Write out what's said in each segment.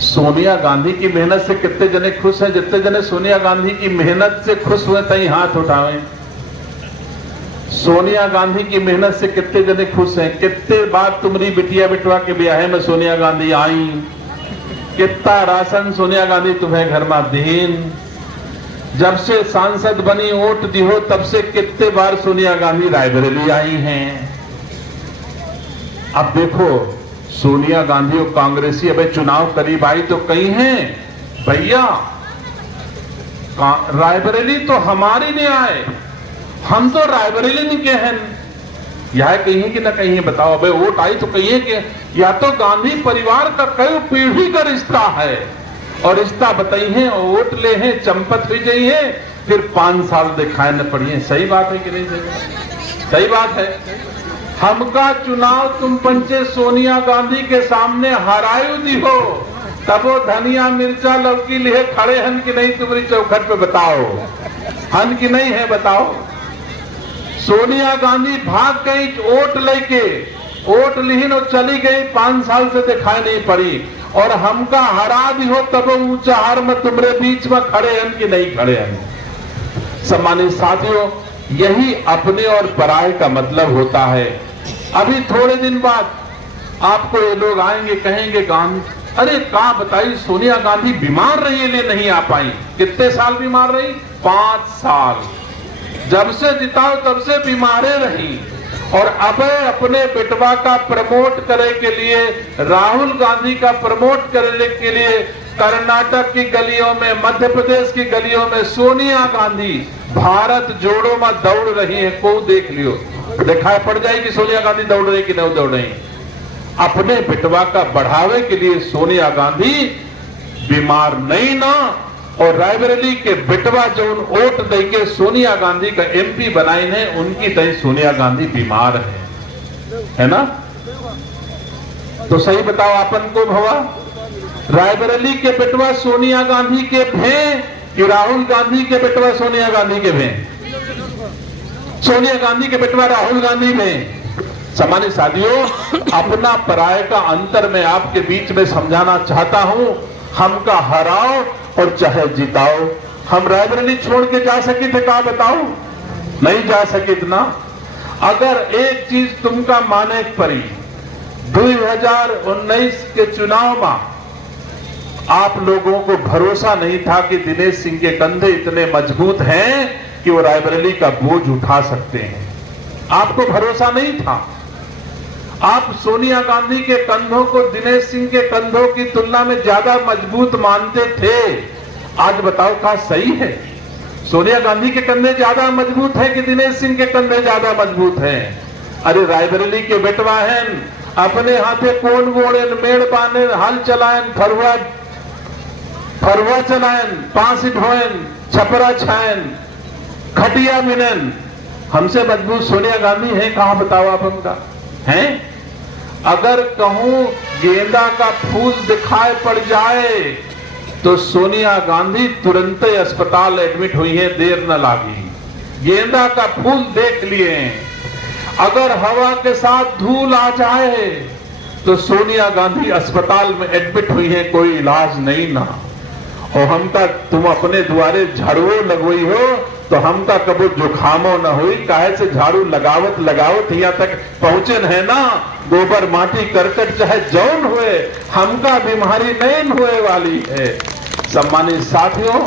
सोनिया गांधी की मेहनत से कितने जने खुश हैं? जितने जने सोनिया गांधी की मेहनत से खुश हुए तई हाथ उठावें। सोनिया गांधी की मेहनत से कितने जने खुश हैं? कितने बार तुम्हारी बिटिया बिटवा के ब्याह में सोनिया गांधी आई? कितना राशन सोनिया गांधी तुम्हें घर में दीन? जब से सांसद बनी वोट दी हो तब से कितने बार सोनिया गांधी रायबरेली आई हैं। अब देखो सोनिया गांधी और कांग्रेसी अब चुनाव करीब आई तो कही हैं भैया रायबरेली तो हमारी नहीं आए, हम तो रायबरेली नहीं के हैं। यह कहीं कि ना कहीं बताओ, अबे वोट आई तो कहिए कि या तो गांधी परिवार का कई पीढ़ी का रिश्ता है और रिश्ता बताई है और वोट ले हैं चंपत हुई गई है, फिर 5 साल दिखाए न पड़िए। सही बात है कि नहीं? सही बात है। हमका चुनाव तुम पंचे सोनिया गांधी के सामने हरायु दी हो, तब वो धनिया मिर्चा लौकी लिए खड़े हन कि नहीं तुम्हारी चौखट पे? बताओ हन कि नहीं है? बताओ। सोनिया गांधी भाग गई वोट लेके, वोट लिहिन और चली गई, 5 साल से दिखाई नहीं पड़ी और हमका हरा दी हो तब ऊंचा हार में तुम्हारे बीच में खड़े हैं कि नहीं खड़े हैं। सम्मानित साथियों, यही अपने और पराये का मतलब होता है। अभी थोड़े दिन बाद आपको ये लोग आएंगे कहेंगे गांधी, अरे कहा बताइए सोनिया गांधी बीमार रही है लिए नहीं आ पाई। कितने साल बीमार रही? 5 साल। जब से जिताओ तब से बीमारे रही और अब अपने बेटवा का प्रमोट करे के लिए, राहुल गांधी का प्रमोट करने के लिए कर्नाटक की गलियों में, मध्य प्रदेश की गलियों में सोनिया गांधी भारत जोड़ो में दौड़ रही है। को देख लियो, दिखाई पड़ जाएगी सोनिया गांधी दौड़ रही कि नहीं दौड़ रही। अपने बेटवा का बढ़ावे के लिए सोनिया गांधी बीमार नहीं ना, और रायबरेली के बेटवा जो उन वोट दे के सोनिया गांधी का एमपी बनाए हैं उनकी तय सोनिया गांधी बीमार है ना? तो सही बताओ अपन को भवा, रायबरेली के बेटवा सोनिया गांधी के भें कि राहुल गांधी के बेटवा सोनिया गांधी के भें? सोनिया गांधी के बेटवा राहुल गांधी में। सम्मानित साथियों, अपना पराये का अंतर मैं आपके बीच में समझाना चाहता हूं। हमका हराओ और चाहे जिताओ। हम रायबरेली छोड़ के जा सके थे? कहा बताओ, नहीं जा सके ना। अगर एक चीज तुमका माने पड़ी, 2019 के चुनाव में आप लोगों को भरोसा नहीं था कि दिनेश सिंह के कंधे इतने मजबूत हैं कि वो रायबरेली का बोझ उठा सकते हैं। आपको भरोसा नहीं था। आप सोनिया गांधी के कंधों को दिनेश सिंह के कंधों की तुलना में ज्यादा मजबूत मानते थे। आज बताओ क्या सही है? सोनिया गांधी के कंधे ज्यादा मजबूत है कि दिनेश सिंह के कंधे ज्यादा मजबूत हैं? अरे रायबरेली के बेटवा हैं, अपने हाथे कोन गोड़ेन, मेड़ बांधेन, हल चलाएन, फरुआ चलाएन, पांसी ढोएन, छपरा छाएन, खटिया बिनेन। हमसे मजबूत सोनिया गांधी है? कहां बताओ आप हमका हैं? अगर कहूं गेंदा का फूल दिखाई पड़ जाए तो सोनिया गांधी तुरंत अस्पताल एडमिट हुई है, देर न लागी। गेंदा का फूल देख लिए। अगर हवा के साथ धूल आ जाए तो सोनिया गांधी अस्पताल में एडमिट हुई है, कोई इलाज नहीं ना। और हमका तुम अपने द्वारे झाड़ू लगवाई हो तो हमका कबो जुखामो न हुई, काहे से झाड़ू लगावत लगावत यहाँ तक पहुंचे है ना। गोबर माटी करकट चाहे जौन हुए, हमका बीमारी नहीं हुए वाली है। सम्मानित साथियों,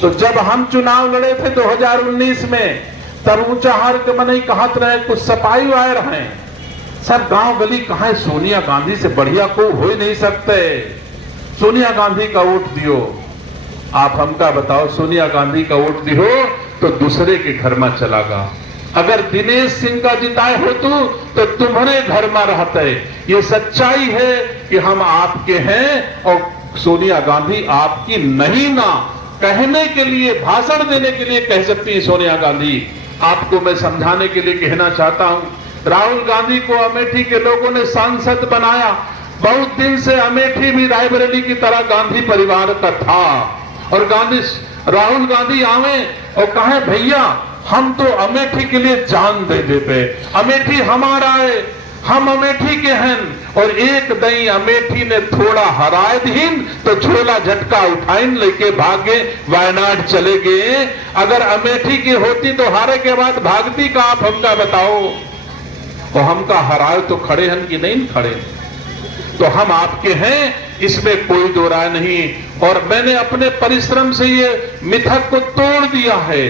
तो जब हम चुनाव लड़े थे 2019 में, तब ऊंचा हार के मन कहत रहे कुछ सपाई आए रहे, सब गांव गली कहा सोनिया गांधी से बढ़िया को हो ही नहीं सकते, सोनिया गांधी का वोट दियो। आप हमका बताओ, सोनिया गांधी का वोट दियो तो दूसरे के घर में चला गा। अगर दिनेश सिंह का जिताए हो तो तुम्हारे घर में रहते। ये सच्चाई है कि हम आपके हैं और सोनिया गांधी आपकी नहीं ना। कहने के लिए, भाषण देने के लिए कह सकती है सोनिया गांधी। आपको मैं समझाने के लिए कहना चाहता हूं, राहुल गांधी को अमेठी के लोगों ने सांसद बनाया। बहुत दिन से अमेठी भी रायबरेली की तरह गांधी परिवार का था और राहुल गांधी आवे और कहे भैया हम तो अमेठी के लिए जान दे देते, अमेठी हमारा है, हम अमेठी के हैं और एक दई अमेठी ने थोड़ा हराए दीन तो छोला झटका उठाइन लेके भागे वायनाड चले गए। अगर अमेठी की होती तो हारे के बाद भागती का आप हमका बताओ। और हमका हराए तो खड़े हन कि नहीं खड़े, तो हम आपके हैं, इसमें कोई दो राय नहीं। और मैंने अपने परिश्रम से ये मिथक को तोड़ दिया है।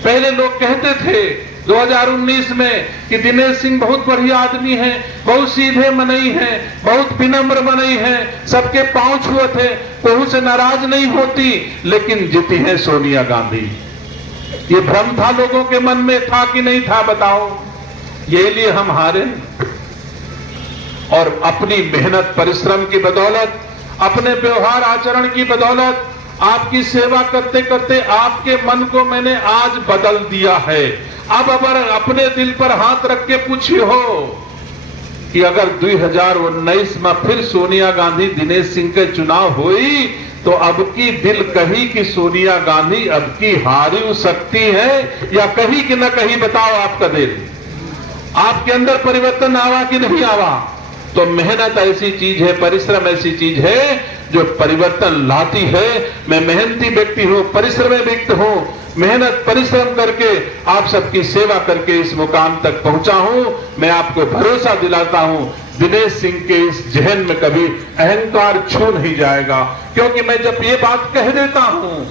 पहले लोग कहते थे 2019 में कि दिनेश सिंह बहुत बढ़िया आदमी है, बहुत सीधे मनई है, बहुत विनम्र मनई है, सबके पांव छुए थे, कोहू से नाराज नहीं होती, लेकिन जीती है सोनिया गांधी। ये भ्रम था लोगों के मन में, था कि नहीं था बताओ। ये लिए हम हारे। और अपनी मेहनत परिश्रम की बदौलत, अपने व्यवहार आचरण की बदौलत, आपकी सेवा करते करते आपके मन को मैंने आज बदल दिया है। अब अगर अपने दिल पर हाथ रख के पूछिए हो कि अगर 2019 में फिर सोनिया गांधी दिनेश सिंह के चुनाव हुई तो अब की दिल कही कि सोनिया गांधी अब की हारी सकती है या कही कि न कही, बताओ आपका दिल। आपके अंदर परिवर्तन आवा कि नहीं आवा? तो मेहनत ऐसी चीज है, परिश्रम ऐसी चीज है जो परिवर्तन लाती है। मैं मेहनती व्यक्ति हूं, परिश्रमी व्यक्ति हूं, मेहनत परिश्रम करके आप सबकी सेवा करके इस मुकाम तक पहुंचा हूं। मैं आपको भरोसा दिलाता हूं दिनेश सिंह के इस जहन में कभी अहंकार छू नहीं जाएगा। क्योंकि मैं जब ये बात कह देता हूं,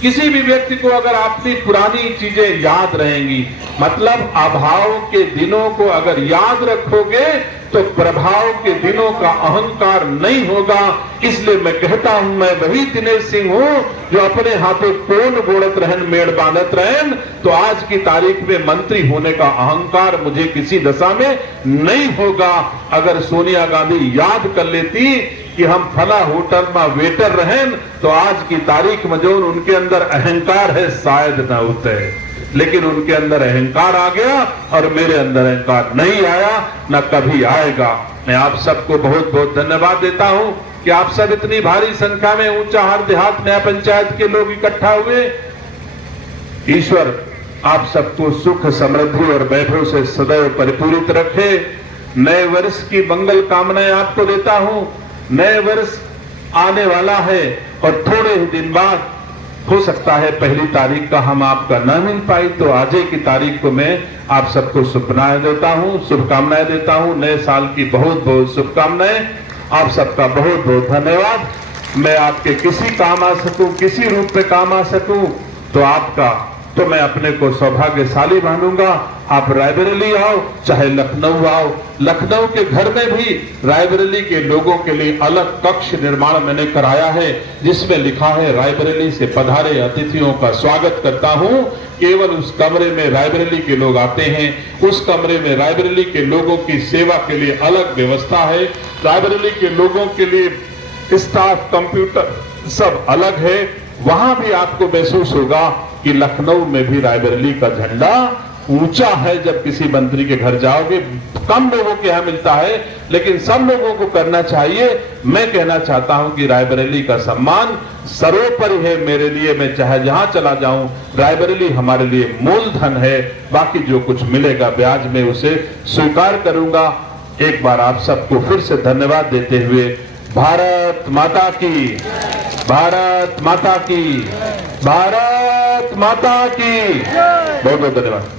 किसी भी व्यक्ति को अगर अपनी पुरानी चीजें याद रहेंगी, मतलब अभाव के दिनों को अगर याद रखोगे तो प्रभाव के दिनों का अहंकार नहीं होगा। इसलिए मैं कहता हूं, मैं वही दिनेश सिंह हूं जो अपने हाथों कोन बोड़त रहन मेड़ बांधत रहन। तो आज की तारीख में मंत्री होने का अहंकार मुझे किसी दशा में नहीं होगा। अगर सोनिया गांधी याद कर लेती कि हम फला होटल में वेटर रहें तो आज की तारीख में जो उनके अंदर अहंकार है शायद न होते, लेकिन उनके अंदर अहंकार आ गया और मेरे अंदर अहंकार नहीं आया, न कभी आएगा। मैं आप सबको बहुत बहुत धन्यवाद देता हूं कि आप सब इतनी भारी संख्या में ऊंचाहार देहात नया पंचायत के लोग इकट्ठा हुए। ईश्वर आप सबको सुख समृद्धि और वैभव से सदैव परिपूरित रखे। नए वर्ष की मंगल कामनाएं आपको देता हूं। नए वर्ष आने वाला है और थोड़े ही दिन बाद हो सकता है 1 तारीख का हम आपका न मिल पाई, तो आज की तारीख को मैं आप सबको शुभकामनाएं देता हूं, शुभकामनाएं देता हूं। नए साल की बहुत बहुत शुभकामनाएं। आप सबका बहुत बहुत धन्यवाद। मैं आपके किसी काम आ सकूं, किसी रूप में काम आ सकूं तो आपका, तो मैं अपने को सौभाग्यशाली मानूंगा। आप रायबरेली आओ चाहे लखनऊ आओ, लखनऊ के घर में भी रायबरेली के लोगों के लिए अलग कक्ष निर्माण मैंने कराया है जिसमें लिखा है रायबरेली से पधारे अतिथियों का स्वागत करता हूं। केवल उस कमरे में रायबरेली के लोग आते हैं, उस कमरे में रायबरेली के लोगों की सेवा के लिए अलग व्यवस्था है। रायबरेली के लोगों के लिए स्टाफ, कंप्यूटर सब अलग है। वहां भी आपको महसूस होगा कि लखनऊ में भी रायबरेली का झंडा ऊंचा है। जब किसी मंत्री के घर जाओगे, कम लोगों के यहां मिलता है लेकिन सब लोगों को करना चाहिए। मैं कहना चाहता हूं कि रायबरेली का सम्मान सर्वोपरि है मेरे लिए। मैं चाहे जहां चला जाऊं, रायबरेली हमारे लिए मूलधन है। बाकी जो कुछ मिलेगा ब्याज में उसे स्वीकार करूंगा। एक बार आप सबको फिर से धन्यवाद देते हुए भारत माता की, भारत माता की, भारत माता की बहुत बहुत धन्यवाद।